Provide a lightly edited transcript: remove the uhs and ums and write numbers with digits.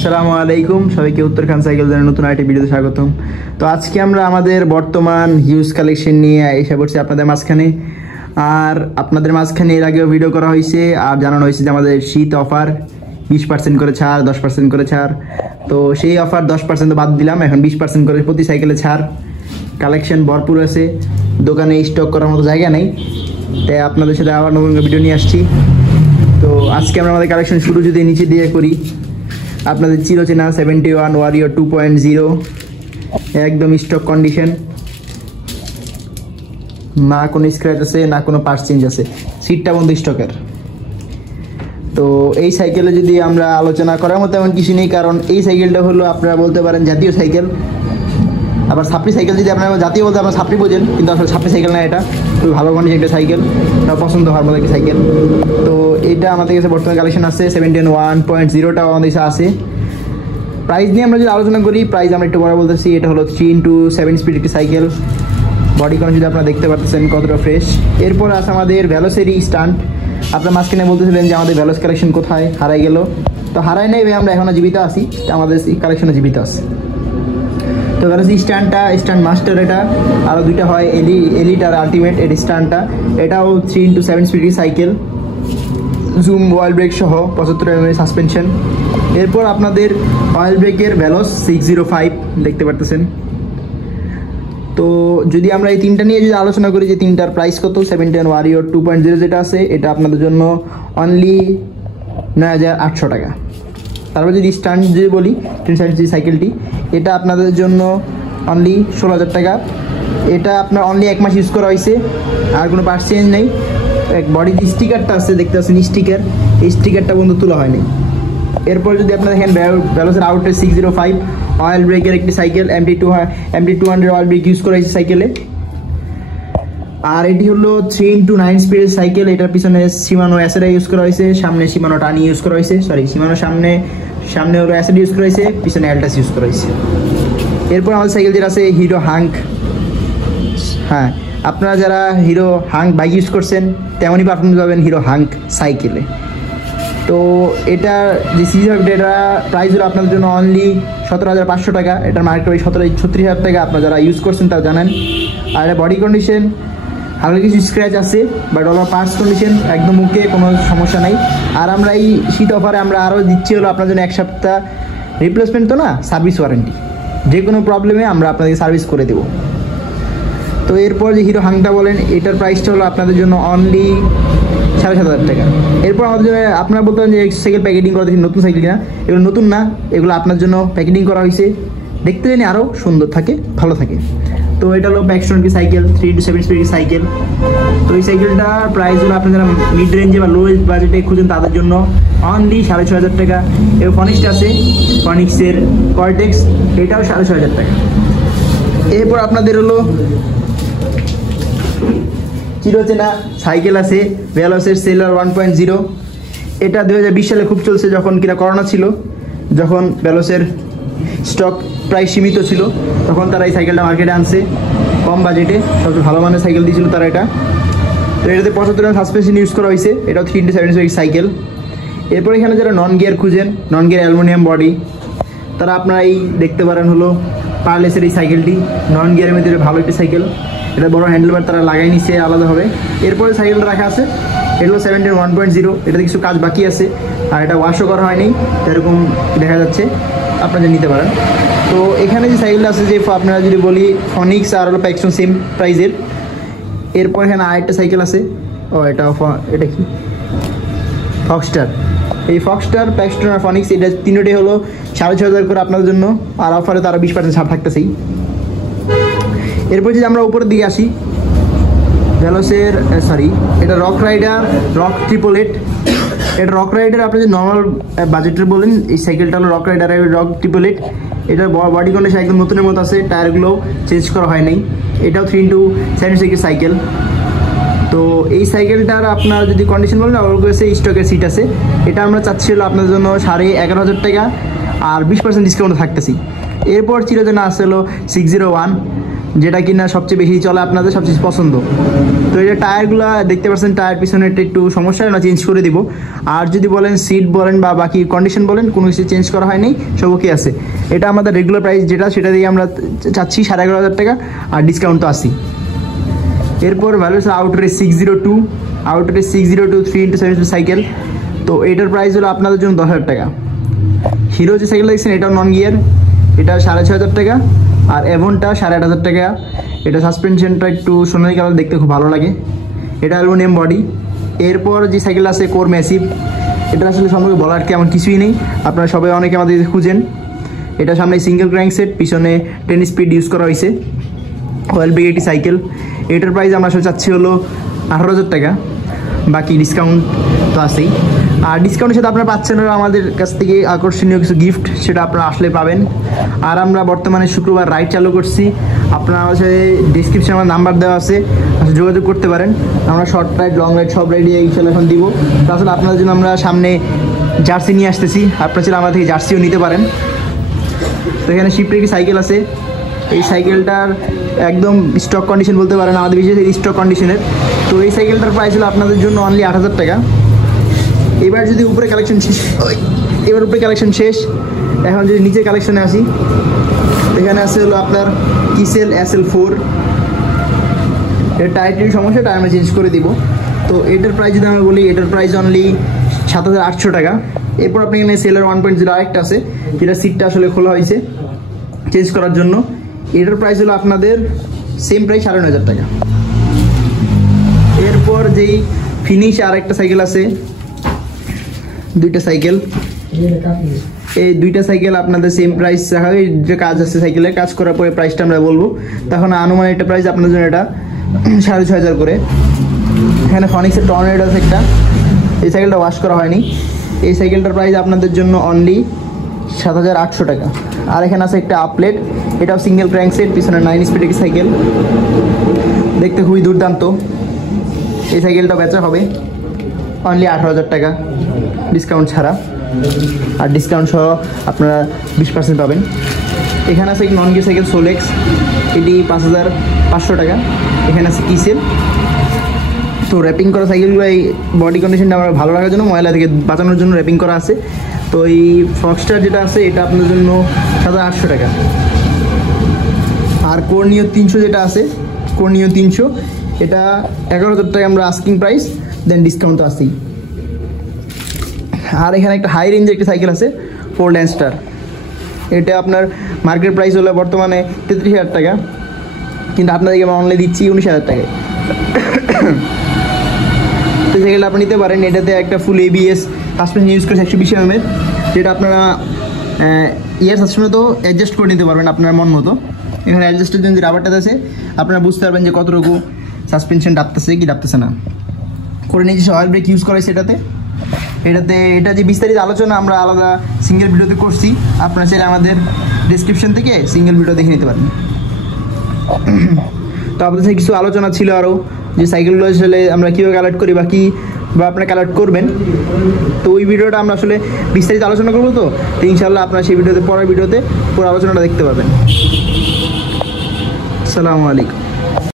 আসসালামু আলাইকুম, সবাইকে উত্তরখান সাইকেল জেনার নতুন আরেকটি ভিডিওতে স্বাগতম। তো আজকে আমরা আমাদের বর্তমান হিউজ কালেকশন নিয়ে এসে পড়ছি আপনাদের মাঝখানে। আর আপনাদের মাঝখানে এর আগেও ভিডিও করা হয়েছে আর জানানো হয়েছে যে আমাদের শীত অফার 20% করে ছাড়, 10% করে ছাড়। তো সেই অফার 10% বাদ দিলাম, এখন 20% করে প্রতি সাইকেলে ছাড়। কালেকশন ভরপুর আছে, দোকানে স্টক করার মতো জায়গা নেই, তাই আপনাদের সাথে আবার নতুন ভিডিও নিয়ে আসছি। তো আজকে আমরা আমাদের কালেকশন শুরু যদি নিচে দিয়ে করি, আপনাদের চিরচেনা 71 ওয়ারিয়র 2.0 একদম স্টক কন্ডিশন, না কোনো স্ক্র্যাচ আছে না কোনো পার্টস চেঞ্জ আছে, সিটটা বন্ধ স্টকের। তো এই সাইকেলে যদি আমরা আলোচনা করার মতো এমন কিছু নেই, কারণ এই সাইকেলটা হলো আপনারা বলতে পারেন জাতীয় সাইকেল। আবার সাপড়ি সাইকেল যদি আপনারা জাতীয় বলতে আপনারা সাপড়ি বোঝেন, কিন্তু আসলে সাপড়ি সাইকেল না, এটা খুবই ভালো কন্ডিশন একটা সাইকেল, এটা পছন্দ হওয়ার মতো একটা সাইকেল। তো এটা আমাদের কাছে বর্তমানে কালেকশন আছে 71.0টাও আমাদের কাছে আছে। প্রাইস নিয়ে আমরা যদি আলোচনা করি, প্রাইস আমরা একটু বড় বলতেছি, এটা হলো 3x7 স্পিড একটি সাইকেল। বডি কন্ডিশন যদি আপনারা দেখতে পাচ্ছেন কতটা ফ্রেশ। এরপর আছে আমাদের ভ্যালোসেরই স্টান্ট। আপনার মাঝখানে বলতেছিলেন যে আমাদের ভ্যালোস কালেকশন কোথায়, হারাই গেল। তো হারাই নাই ভাই, আমরা এখনও জীবিত আছি, আমাদের কালেকশনে জীবিত আছে। তো ভ্যালোস স্ট্যান্ড মাস্টার, এটা আরও দুইটা হয়, এলিট আর আলটিমেট। এর স্ট্যান্ডটা এটাও 3x7 speed cycle, zoom oil brake সহ 75 mm সাসপেনশন। এরপর আপনাদের অয়েল ব্রেকের ভ্যালোস 605 দেখতে পারতেছেন। তো যদি আমরা এই তিনটা নিয়ে যদি আলোচনা করি যে তিনটার প্রাইস কত, 71 ওয়ারিয়র 2.0 যেটা আছে এটা আপনাদের জন্য অনলি 9,800 টাকা। তারপর যদি স্ট্যান্ড যদি বলি, যে সাইকেলটি এটা আপনাদের জন্য অনলি 16,000 টাকা। এটা আপনার অনলি 1 মাস ইউজ করা হয়েছে, আর কোনো পার্টস চেঞ্জ নেই। এক বডি যে স্টিকারটা আছে দেখতে পাচ্ছেন স্টিকার, এই স্টিকারটা বন্ধু তোলা হয়নি। এরপর যদি আপনারা দেখেন ভ্যালোসের আউটলেট 605 অয়েল ব্রেকের একটি cycle, MT200 oil brake use করা হয়েছে সাইকেলে। আর এটি হলো 3x9 স্পিডের সাইকেল, এটার পিছনে শিমানো অ্যাসেডা ইউজ করা হয়েছে, সামনে শিমানো টানি ইউজ করা হয়েছে, শিমানো সামনে হলো অ্যাসেড ইউজ করা হয়েছে, পিছনে অ্যালটাস ইউজ করা হয়েছে। এরপর আমাদের সাইকেল যেটা আছে হিরো হাঙ্ক। হ্যাঁ, আপনারা যারা হিরো হাঙ্ক বাইক ইউজ করছেন তেমনই পারফরমেন্স পাবেন হিরো হাঙ্ক সাইকেলে। তো এটা যে এটা প্রাইস হলো আপনাদের জন্য অনলি 17,500 টাকা। এটার মার্কেট প্রাইস 36,000 টাকা। আপনারা যারা ইউজ করছেন তারা জানেন। আর এটা বডি কন্ডিশন হালকা কিছু স্ক্র্যাচ আছে, বাট ওরা পার্টস কন্ডিশন একদম ওকে, কোনো সমস্যা নাই। আর আমরা এই শীত অফারে আমরা আরও দিচ্ছি হলো আপনার জন্য 1 সপ্তাহ রিপ্লেসমেন্ট, তো না সার্ভিস ওয়ারেন্টি, যে কোনো প্রবলেমে আমরা আপনাদেরকে সার্ভিস করে দেবো। তো এরপর যে হিরো হাংটা বলেন, এটার প্রাইসটা হলো আপনাদের জন্য অনলি 7,500 টাকা। এরপর আমাদের জন্য আপনারা বলতে পারেন যে সাইকেল প্যাকেটিং করা দেখি নতুন সাইকেল কিনা, এগুলো নতুন না, এগুলো আপনার জন্য প্যাকেটিং করা হয়েছে, দেখতে জানি আরও সুন্দর থাকে, ভালো থাকে। তো এটা হলো প্যাকস্টোন কি সাইকেল, 3x7 স্পিড সাইকেল। তো এই সাইকেলটার প্রাইস হলো আপনার যারা মিড রেঞ্জে বা লো বাজেটে খুঁজেন তাদের জন্য অনলি 6,500 টাকা। এবং ফনিক্সটা আছে, ফনিক্সের কর্টেক্স, এটাও 6,500 টাকা। এরপর আপনাদের হলো চিরচেনা সাইকেল আছে ভ্যালোসের সেলার 1.0। এটা 2020 সালে খুব চলছে, যখন কিনা করোনা ছিল, যখন ভ্যালোসের স্টক প্রায় সীমিত ছিল, তখন তারা এই সাইকেলটা মার্কেটে আনছে কম বাজেটে, সবচেয়ে ভালো মানের সাইকেল দিয়েছিল তারা এটা। তো এটাতে 75 mm সাসপেনশন ইউজ করা হয়েছে, এটাও 3x7 সাইকেল। এরপর এখানে যারা নন গিয়ার খুঁজেন, নন গিয়ার অ্যালুমিনিয়াম বডি, তারা আপনারা এই দেখতে পারেন হলো পারলেসের এই সাইকেলটি, নন গিয়ারের মধ্যে ভালো একটি সাইকেল। এটা বড় হ্যান্ডেলবার তারা লাগাই নিচ্ছে আলাদাভাবে। এরপরে সাইকেলটা রাখা আছে, এটা হলো 71.0, এটাতে কিছু কাজ বাকি আছে, আর এটা ওয়াশও করা হয়নি, এরকম দেখা যাচ্ছে, আপনারা নিতে পারেন। তো এখানে যে সাইকেলটা আছে, যে আপনারা যদি বলি ফনিক্স আর হলো প্যাকস্টোন সেম প্রাইজের। এরপর এখানে আরেকটা সাইকেল আছে, এটা কি ফক্সটার। এই ফক্সটার, প্যাকস্টোন আর ফনিক্স, এটা তিনটাই হলো 6,500 করে আপনাদের জন্য, আর অফারে তো আরও 20% ছাড় থাকতেছেই। এরপর যদি আমরা উপরের দিকে আসি, ভ্যালোসের এটা রক 888। এটা রক রাইডার আপনি যে নর্মাল বাজেটের বলেন, এই সাইকেলটা হলো রক 888। এটার বডি কন্ডিশন একদম নতুনের মতো আছে, টায়ারগুলো চেঞ্জ করা হয় নাই। এটাও 3x7 সাইকেল। তো এই সাইকেলটার আপনার যদি কন্ডিশন বলেন, ওর কাছে স্টকের সিট আছে। এটা আমরা চাচ্ছি হলো আপনাদের জন্য 11,500 টাকা, আর 20% ডিসকাউন্ট থাকতেছি। এরপর চিরচেনা আছে হলো 601 যেটা কিনা সবচেয়ে বেশি চলে, আপনাদের সবচেয়ে পছন্দ। তো এটা টায়ারগুলো দেখতে পাচ্ছেন, টায়ার পিছনে একটু সমস্যা, না চেঞ্জ করে দিব। আর যদি বলেন সিট বলেন বা বাকি কন্ডিশন বলেন, কোনো কিছু চেঞ্জ করা হয়নি, সব ওকে আছে। এটা আমাদের রেগুলার প্রাইস যেটা, সেটা দিয়ে আমরা চাচ্ছি 11,500 টাকা, আর ডিসকাউন্ট তো আসি। এরপর ভালো হচ্ছে আউটরেস 602, আউটরেস 602 3x7 সাইকেল। তো এটার প্রাইস হলো আপনাদের জন্য 10,000 টাকা। হিরো যে সাইকেল দেখছেন এটাও নন গিয়ার, এটা 6,500 টাকা। আর এভনটা 8,500 টাকা। এটা সাসপেনশনটা একটু সোনালি কালার, দেখতে খুব ভালো লাগে। এটা অ্যালুমিনিয়াম বডি। এরপর যে সাইকেল আছে কোর ম্যাসিভ, এটা আসলে সম্পর্কে বলার কি এমন কিছুই নেই, আপনারা সবাই অনেকে আমাদের খুঁজেন। এটা সামনে সিঙ্গেল ক্র্যাঙ্ক সেট, পিছনে 10 স্পিড ইউজ করা হয়েছে, অয়েল ব্রিগেড সাইকেল। এটার প্রাইস আমরা আসলে চাচ্ছি হলো 18,000 টাকা, বাকি ডিসকাউন্ট তো আছেই। আর ডিসকাউন্টের সাথে আপনারা পাচ্ছেন আমাদের কাছ থেকে আকর্ষণীয় কিছু গিফট, সেটা আপনারা আসলে পাবেন। আর আমরা বর্তমানে শুক্রবার রাইড চালু করছি, আপনারা আমাদের সাথে ডিসক্রিপশনে আমার নাম্বার দেওয়া আছে, যোগাযোগ করতে পারেন। আমরা শর্ট রাইড, লং রাইড সব রাইডে ইনশাল্লাহ এখন দিব। তাছাড়া আপনাদের জন্য আমরা সামনে জার্সি নিয়ে আসতেছি, আপনারা চাইলে আমাদের থেকে জার্সিও নিতে পারেন। তো এখানে শিফটের কি সাইকেল আছে, এই সাইকেলটার একদম স্টক কন্ডিশন বলতে পারেন, আমাদের বিশেষ স্টক কন্ডিশনের। তো এই সাইকেলটার প্রাইস হলো আপনাদের জন্য অনলি 8,000 টাকা। এবার যদি উপরে কালেকশন শেষ, এবার উপরে কালেকশন শেষ, এখন যদি নিচে কালেকশনে আসি, এখানে আছে হলো আপনার কিসেল SL4। এর টায়ারটির সমস্যা, টায়ার আমরা চেঞ্জ করে দিব। তো এটার প্রাইস যদি আমরা বলি, এটার প্রাইস অনলি 7,800 টাকা। এরপর আপনি এখানে সেলার 1.0 আরেকটা আছে, যেটা সিটটা আসলে খোলা হয়েছে চেঞ্জ করার জন্য। এটার প্রাইস হলো আপনাদের সেম প্রাইস 9,500 টাকা। এরপর যেই ফিনিশ আর একটা সাইকেল আছে, দুইটা সাইকেল, এই দুইটা সাইকেল আপনাদের সেম প্রাইস রাখা হয়। যে কাজ আছে সাইকেলের, কাজ করার পরে প্রাইসটা আমরা বলবো, তখন আনুমানিক একটা প্রাইস আপনাদের জন্য এটা 6,500 করে। এখানে ফনিক্সের টর্নেডো আছে একটা, এই সাইকেলটা ওয়াশ করা হয়নি। এই সাইকেলটার প্রাইস আপনাদের জন্য অনলি 7,800 টাকা। আর এখানে আছে একটা আপলেট, এটাও সিঙ্গেল ক্র্যাঙ্ক সেট, পিছনে 9 স্পিডের সাইকেল, দেখতে খুবই দুর্দান্ত। এই সাইকেলটা বেচা হবে অনলি 18,000 টাকা ডিসকাউন্ট ছাড়া, আর ডিসকাউন্ট সহ আপনারা 20% পাবেন। এখানে আছে নন গিয়ার সাইকেল সোলেক্স, এটি 5,500 টাকা। এখানে আছে কিসেল। তো র্যাপিং করা সাইকেলগুলো এই বডি কন্ডিশনটা আমরা ভালো রাখার জন্য, ময়লা থেকে বাঁচানোর জন্য র্যাপিং করা আছে। তো এই ফক্সটার যেটা আছে, এটা আপনাদের জন্য 7,800 টাকা। আর কোর্নিও 300 যেটা আছে, কোর্নিও 300, এটা 11,000 টাকা আমরা আস্কিং প্রাইস, দেন ডিসকাউন্ট তো আসেই। আর এখানে একটা হাই রেঞ্জের একটা সাইকেল আছে, ফোল্ড অ্যান্ড স্টার। এটা আপনার মার্কেট প্রাইস হলো বর্তমানে 33,000 টাকা, কিন্তু আপনাদেরকে আমরা অনলাইনে দিচ্ছি 19,000 টাকায়। তো সাইকেলটা আপনি নিতে পারেন। এটাতে একটা ফুল ABS সাসপেনশন ইউজ করে 120 mm, যেটা আপনারা ইয়ার সাসপেনশনে তো অ্যাডজাস্ট করে নিতে পারবেন আপনার মন মতো। এখানে অ্যাডজাস্টের জন্য যে রাবারটা আছে, আপনারা বুঝতে পারবেন যে কতটুকু সাসপেনশন ডাবতেছে কি ডাবতেছে না। করে নিজস্ব অয়েল ব্রেক ইউজ করা সেটাতে। এটা যে বিস্তারিত আলোচনা আমরা আলাদা সিঙ্গেল ভিডিওতে করছি, আপনারা চাইলে আমাদের ডিসক্রিপশন থেকে সিঙ্গেল ভিডিও দেখে নিতে পারেন। তো আপনাদের সাথে কিছু আলোচনা ছিল আরও, যে সাইকেলগুলো আসলে আমরা কীভাবে কালেক্ট করি বা আপনারা কালেক্ট করবেন। তো ওই ভিডিওটা আমরা আসলে বিস্তারিত আলোচনা করবো। তো ইনশাল্লাহ আপনারা সেই ভিডিওতে, পরের ভিডিওতে পুরো আলোচনাটা দেখতে পাবেন। আসসালামু আলাইকুম।